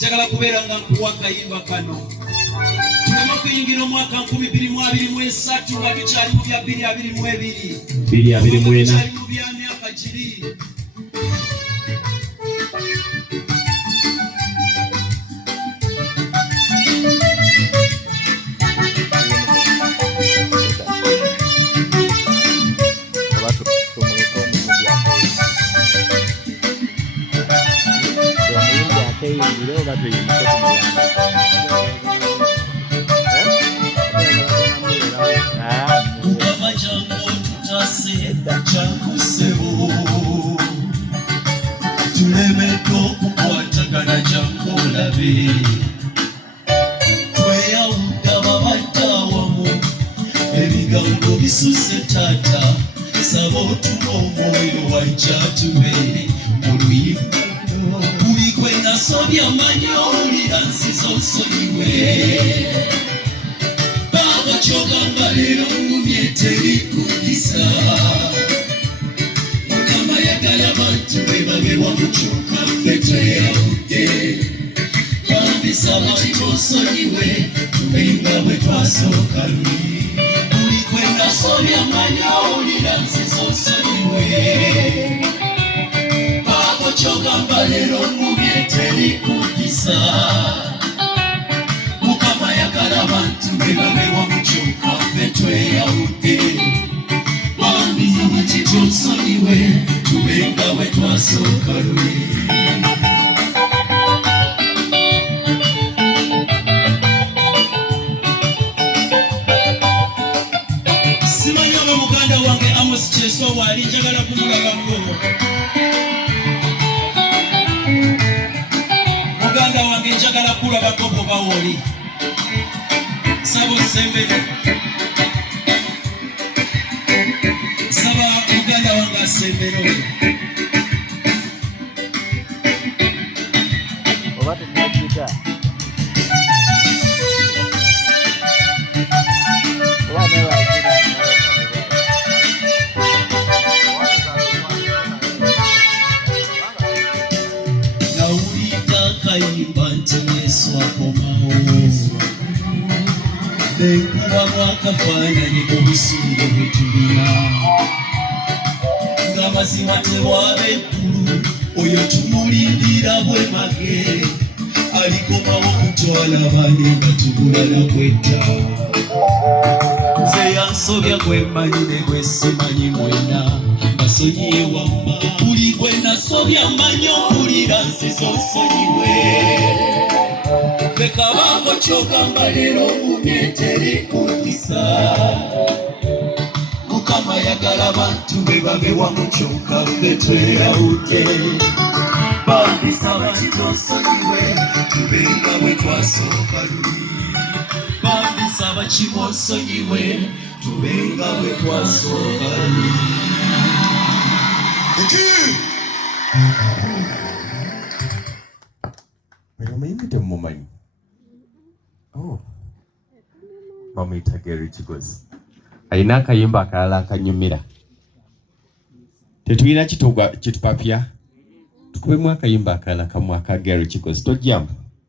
njagala kubeera nga nkuwa akayimba kano tulema kuyingira omwaka 2023 nga tukyali mu bya 2022 tukyali mu bya myaka giri. Ebigambo bisuse tata saba otuma omwoyo wajja tubeere mu luyimba buli gwe nasobya manyi owulira nsiza onsonyiwe baba kyogamba leero ngumye terikugisa Mukama yagala abantu be babe wamukyuka ffe tweyawudde bambisaba kitonsonyiwe tubenga bwe twasooka luli Sobya manyo ulira nsizo nsonyiwe Bako kyogamba leero ngumye terikugisa Mukama yagala abantu be babe wamukyuka ffe tweyawudde bambisaba kitonsonyiwe tubenga bwe twasooka luli So wali njagala kumulabako muganda wange njagala kulabako bwoba woli saba osembere saba muganda wange asembere oyo oba tujagita Bekuba mwakafaananyi obusungu bwe tulina ng'amazima tewaaba eggulu oyo tumulindira bwe mage alikomawo kutwala bane nga tubulala kwetta nze yansobya gwe mmanyi ne gwe simanyi mwena basonyiye wamma buli gwe nasobya mmanyi owulira nsiza onsonyiwe Bekabako kyogamba leero ngumye terikugisa Mukama yagala abantu be babe wamukyuka ffe tweyawudde bambisaba kitonsonyiwe tubenga bwe twasooka luli bambisaba kimonsonyiwe tubenga bwe twasooka luli Omuyimbite mumumanyi bamuyita Gary Kigozi alina akayimba akalala akanyumira tetulina kitupapya tukubemu akayimba akalala kamu aka Gary Kigozi tojjamu